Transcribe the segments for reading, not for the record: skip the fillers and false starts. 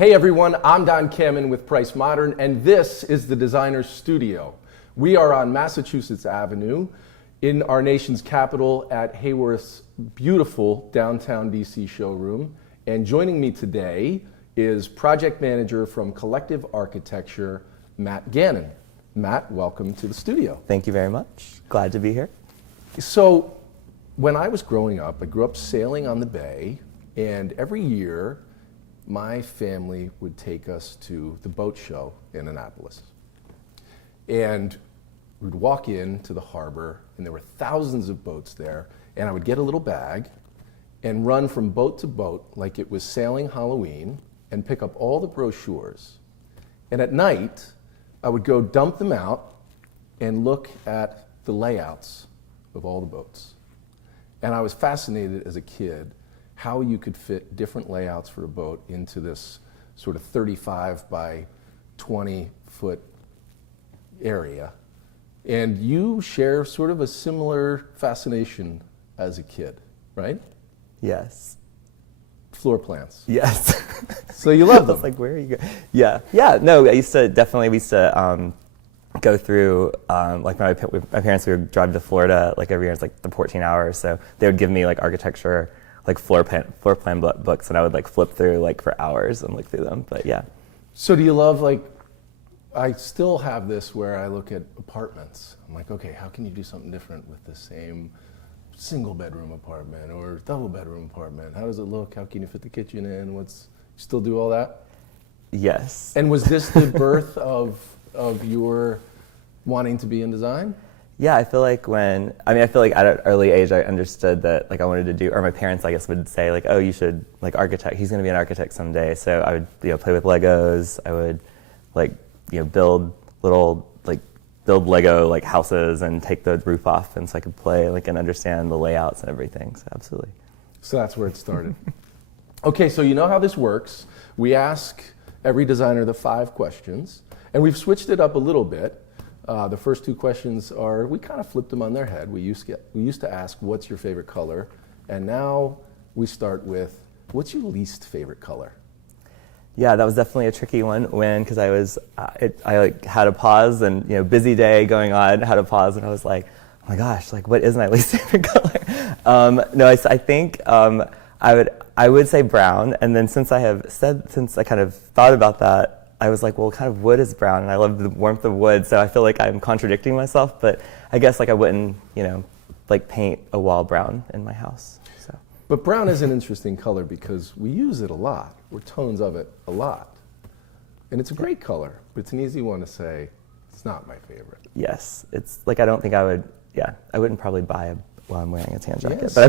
Hey everyone, I'm Gannon with Price Modern, and this is the Designer's Studio. We are on Massachusetts Avenue in our nation's capital at Hayworth's beautiful downtown DC showroom. And joining me today is project manager from Collective Architecture, Matt Gannon. Matt, welcome to the studio. Thank you very much. Glad to be here. So, when I was growing up, I grew up sailing on the bay, and every year my family would take us to the boat show in Annapolis. And we'd walk into the harbor, and there were thousands of boats there, and I would get a little bag and run from boat to boat like it was sailing Halloween and pick up all the brochures. And at night, I would go dump them out and look at the layouts of all the boats. And I was fascinated as a kid how you could fit different layouts for a boat into this sort of 35 by 20 foot area. And you share sort of a similar fascination as a kid, right? Yes. Floor plans. Yes. So you love them. I was like, where are you going? Yeah. No, we used to go through, like my parents, we would drive to Florida like every year. It's like the 14 hours. So they would give me like architecture, like floor plan books, and I would like flip through like for hours and look through them. But yeah. So do you love, like, I still have this where I look at apartments. I'm like, okay, how can you do something different with the same single bedroom apartment or double bedroom apartment? How does it look? How can you fit the kitchen in? You still do all that? Yes. And was this the birth of your wanting to be in design? Yeah, I feel like at an early age I understood that like I wanted to do, or my parents I guess would say like, oh, you should like architect, he's gonna be an architect someday. So I would play with Legos, I would build Lego like houses and take the roof off, and so I could play like and understand the layouts and everything. So absolutely. So that's where it started. Okay, so you know how this works. We ask every designer the 5 questions, and we've switched it up a little bit. The first 2 questions are, we kind of flipped them on their head. We used to ask, what's your favorite color? And now we start with, what's your least favorite color? Yeah, that was definitely a tricky one because I had a pause and busy day going on, had a pause, and I was like, oh my gosh, like what is my least favorite color? I think I would say brown, and then since I kind of thought about that, I was like, well, kind of wood is brown, and I love the warmth of wood, so I feel like I'm contradicting myself, but I guess like I wouldn't, like paint a wall brown in my house. So. But brown is an interesting color because we use it a lot. We're tones of it a lot. And it's a great color, but it's an easy one to say, it's not my favorite. Yes, it's like I don't think I wouldn't probably buy while I'm wearing a tan jacket, yeah, but I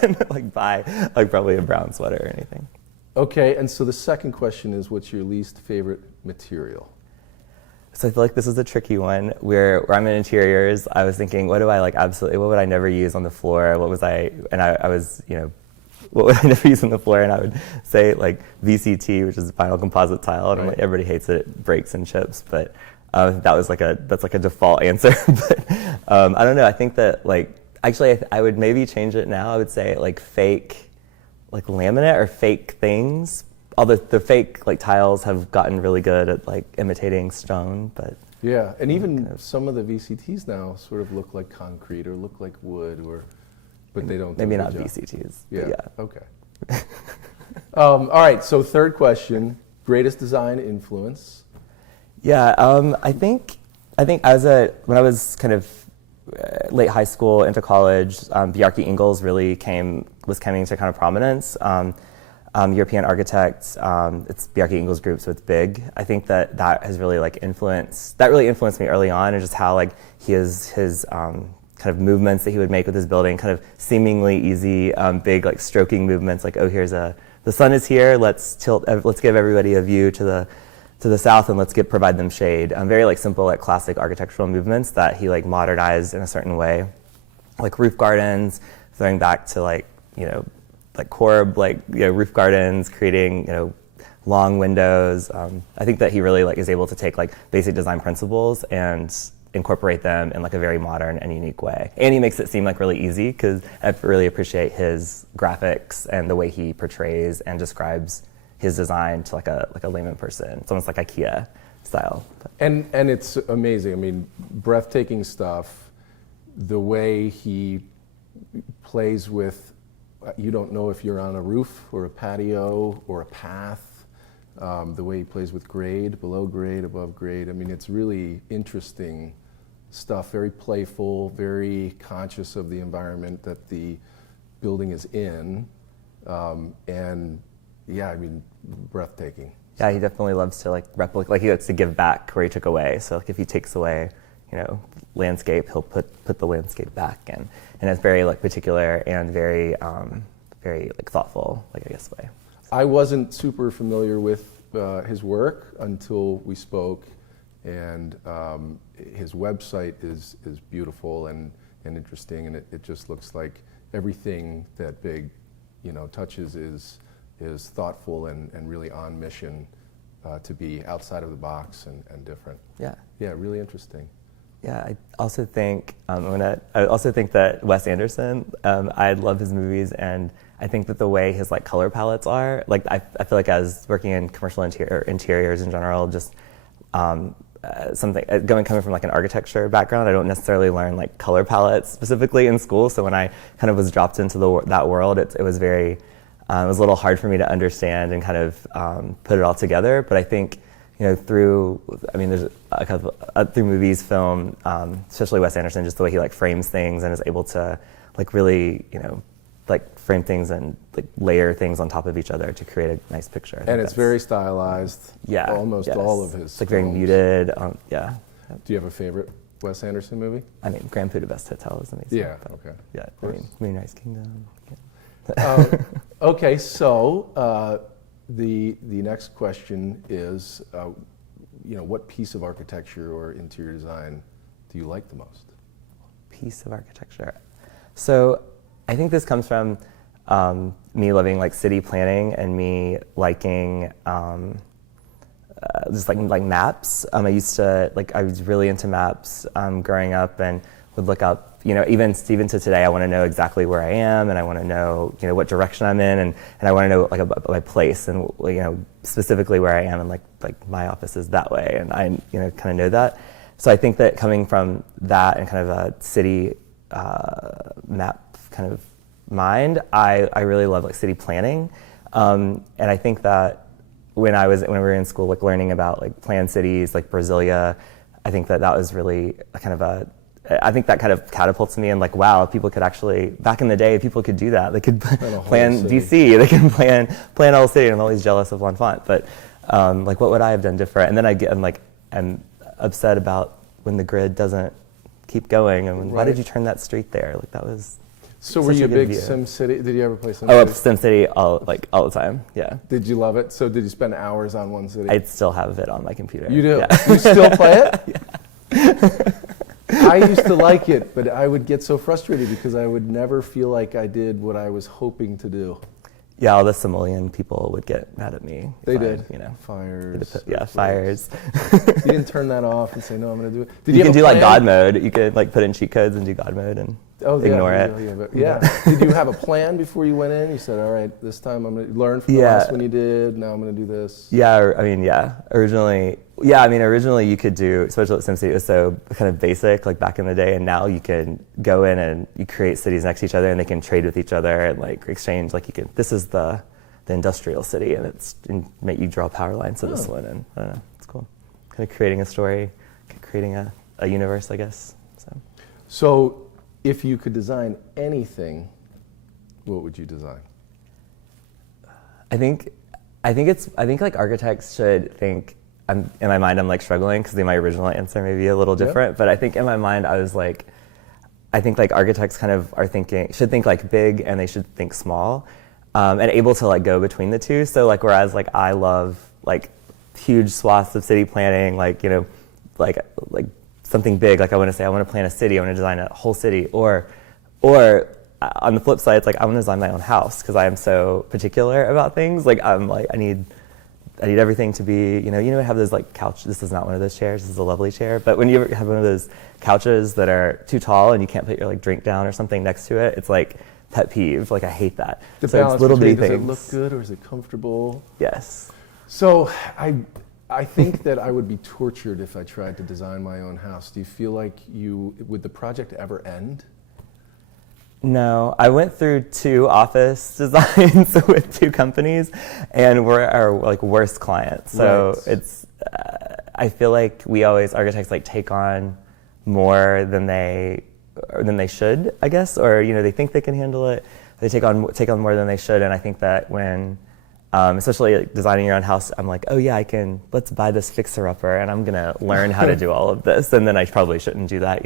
wouldn't like buy like probably a brown sweater or anything. Okay, and so the second question is, what's your least favorite material? So I feel like this is a tricky one. Where I'm in interiors, I was thinking, what would I never use on the floor? What would I never use on the floor? And I would say like VCT, which is vinyl composite tile, and right. Everybody hates it, it breaks and chips, but that's like a default answer. But I don't know, I think that I would maybe change it now. I would say like fake, like laminate or fake things. Although the fake like tiles have gotten really good at like imitating stone, but yeah, and even some of the VCTs now sort of look like concrete or look like wood, but they don't. Maybe not VCTs. Yeah. Okay. All right. So third question: greatest design influence. Yeah, I think when I was kind of late high school into college, Bjarke Ingels really was coming to kind of prominence. European architect, it's Bjarke Ingels Group, so it's big. I think that has really influenced me early on, and just how like his kind of movements that he would make with his building, kind of seemingly easy, big like stroking movements, like, oh, the sun is here, let's give everybody a view to the south, and let's provide them shade. Very like simple, like classic architectural movements that he like modernized in a certain way, like roof gardens, throwing back to like Korb, roof gardens, creating long windows. I think that he really is able to take basic design principles and incorporate them in a very modern and unique way. And he makes it seem really easy, because I really appreciate his graphics and the way he portrays and describes his design to like a layman person. It's almost like IKEA style. And it's amazing. I mean, breathtaking stuff. The way he plays with, you don't know if you're on a roof or a patio or a path. The way he plays with grade, below grade, above grade. I mean, it's really interesting stuff, very playful, very conscious of the environment that the building is in. And yeah, I mean, breathtaking. Yeah, he definitely loves to like replicate, like he likes to give back where he took away. So like if he takes away, landscape, he'll put the landscape back, and it's very like particular and very very like thoughtful, like I guess way. I wasn't super familiar with his work until we spoke, and his website is beautiful and interesting, and it just looks like everything that Big, touches is thoughtful and really on mission to be outside of the box and different. Yeah. Yeah, really interesting. Yeah, I also think that Wes Anderson. I love his movies, and I think that the way his like color palettes are, like I feel like as working in commercial interiors in general, just something coming from like an architecture background, I don't necessarily learn like color palettes specifically in school. So when I kind of was dropped into that world, it was very it was a little hard for me to understand and kind of put it all together. But I think through movies, film, especially Wes Anderson, just the way he like frames things and is able to like really like frame things and like layer things on top of each other to create a nice picture. And it's very stylized. Yeah, almost all of his. It's like very muted. Yeah. Do you have a favorite Wes Anderson movie? I mean, Grand Budapest Hotel is amazing. Yeah. Okay. Yeah. I mean, Moonrise Kingdom. Okay, so the next question is, what piece of architecture or interior design do you like the most? Piece of architecture. So I think this comes from me loving like city planning and me liking just like maps. I was really into maps growing up and would look up. Even to today, I want to know exactly where I am, and I want to know, what direction I'm in, and I want to know like about my place and specifically where I am, and like my office is that way, and I kind of know that. So I think that coming from that and kind of a city map kind of mind, I really love like city planning, and I think that when we were in school, like learning about like planned cities like Brasilia, I think that was really I think that kind of catapults me, and like, wow, people could actually, back in the day, people could do that. They could plan DC, they can plan a whole city, and I'm always jealous of L'Enfant, but like what would I have done different? And then I'm upset about when the grid doesn't keep going, and why did you turn that street there? Like that was So were you a big view. SimCity? Did you ever play SimCity? I love SimCity all the time, yeah. Did you love it? So did you spend hours on one city? I still have it on my computer. You do? Yeah. You still play it? Yeah. I used to like it, but I would get so frustrated because I would never feel like I did what I was hoping to do. Yeah, all the Simoleon people would get mad at me. They did. Fires. Fires. Fires. You didn't turn that off and say, no, I'm going to do it. You can do like God mode. You could like put in cheat codes and do God mode and ignore it. Yeah. Did you have a plan before you went in? You said, all right, this time I'm going to learn from the last one you did. Now I'm going to do this. Yeah, Originally you could do, especially at SimCity, it was so kind of basic, like back in the day, and now you can go in and you create cities next to each other, and they can trade with each other and like exchange. Like this is the industrial city, and and make you draw power lines to this one, and I don't know, it's cool. Kind of creating a story, creating a universe, I guess. So, if you could design anything, what would you design? I think like architects should think. In my mind, I'm like struggling because my original answer may be a little different. But I think in my mind, I was like, I think like architects kind of should think like big, and they should think small, and able to like go between the two. So like whereas like I love like huge swaths of city planning, like like something big. Like I want to plan a city. I want to design a whole city. Or on the flip side, it's like I want to design my own house because I am so particular about things. Like I need everything to be, I have those like couch. This is not one of those chairs. This is a lovely chair. But when you have one of those couches that are too tall and you can't put your like drink down or something next to it, it's like pet peeve. Like I hate that. The So balance it's little bitty between, things. does it look good or is it comfortable? Yes. So I think that I would be tortured if I tried to design my own house. Do you feel like would the project ever end? No, I went through 2 office designs with 2 companies, and we're our like worst clients. So Right. it's, I feel like architects like take on more than they should, I guess, or they think they can handle it. They take on more than they should, and I think that when, especially like designing your own house, I'm like, oh yeah, let's buy this fixer-upper, and I'm gonna learn how to do all of this, and then I probably shouldn't do that,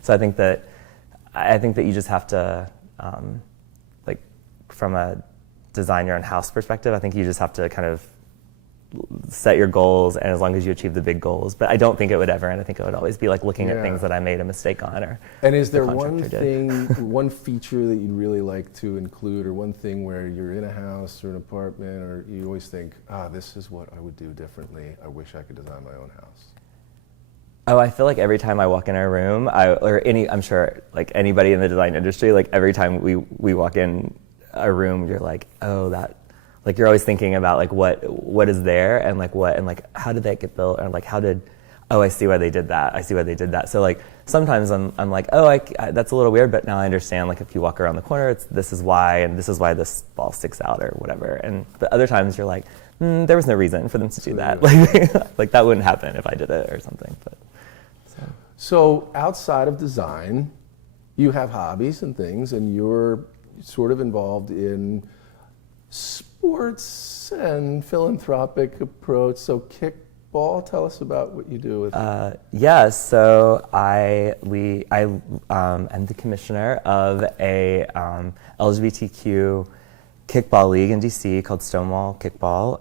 So I think that you just have to, like, from a design your own house perspective, I think you just have to kind of set your goals, and as long as you achieve the big goals. But I don't think it would ever end. I think it would always be like looking at things that I made a mistake on. And is there one feature that you'd really like to include, or one thing where you're in a house or an apartment, or you always think, this is what I would do differently. I wish I could design my own house. Oh, I feel like every time I walk in a room, I'm sure like anybody in the design industry, like every time we walk in a room, you're like, oh, that, like you're always thinking about like what is there and like how did that get built, and like I see why they did that. So like sometimes I'm like, oh, that's a little weird, but now I understand, like if you walk around the corner, this is why, and this is why this ball sticks out or whatever. But other times you're like, there was no reason for them to do that. Like that wouldn't happen if I did it or something. But so outside of design, you have hobbies and things, and you're sort of involved in sports and philanthropic approach. So kickball, tell us about what you do with it. Yeah, so I am the commissioner of a LGBTQ kickball league in DC called Stonewall Kickball.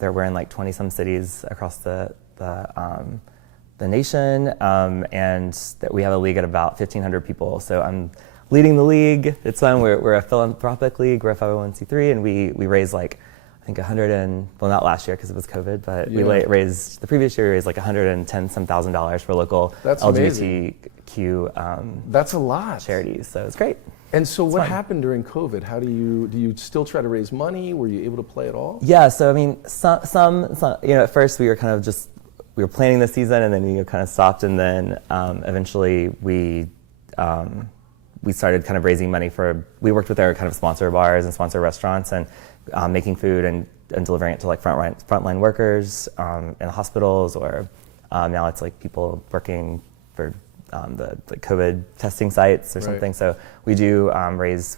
We're in like 20 some cities across the nation, and that we have a league at about 1,500 people. So I'm leading the league. It's fun. We're a philanthropic league. We're a 501c3, and we raised like, I think not last year because it was COVID, but we raised, the previous year we raised like $110,000 for local LGBTQ that's a lot. charities. So it's great. And so what happened during COVID? How do you still try to raise money? Were you able to play at all? Yeah, so I mean, some at first we were planning the season, and then we kind of stopped, and then eventually we started kind of raising money we worked with our kind of sponsor bars and sponsor restaurants, and making food and delivering it to like frontline workers in hospitals, or now it's like people working for the COVID testing sites or something. So we do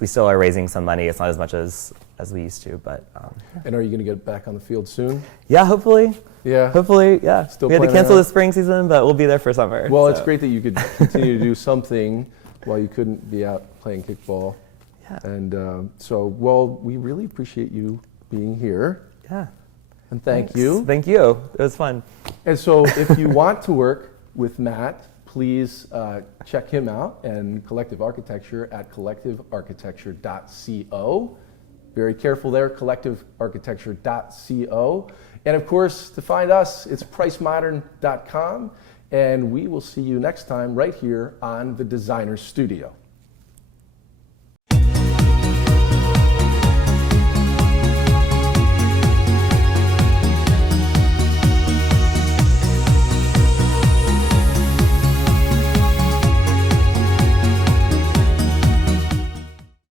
we still are raising some money. It's not as much as we used to, but. And are you going to get back on the field soon? Yeah, hopefully. Yeah. Hopefully, yeah. Still we had to cancel the spring season, but we'll be there for summer. Well, it's great that you could continue to do something while you couldn't be out playing kickball. Yeah. And we really appreciate you being here. Yeah. And thank you. Thank you. It was fun. And so if you want to work with Matt, please check him out and Collective Architecture at collectivearchitecture.co. Very careful there, collectivearchitecture.co. And of course, to find us, it's pricemodern.com. And we will see you next time right here on The Designer Studio.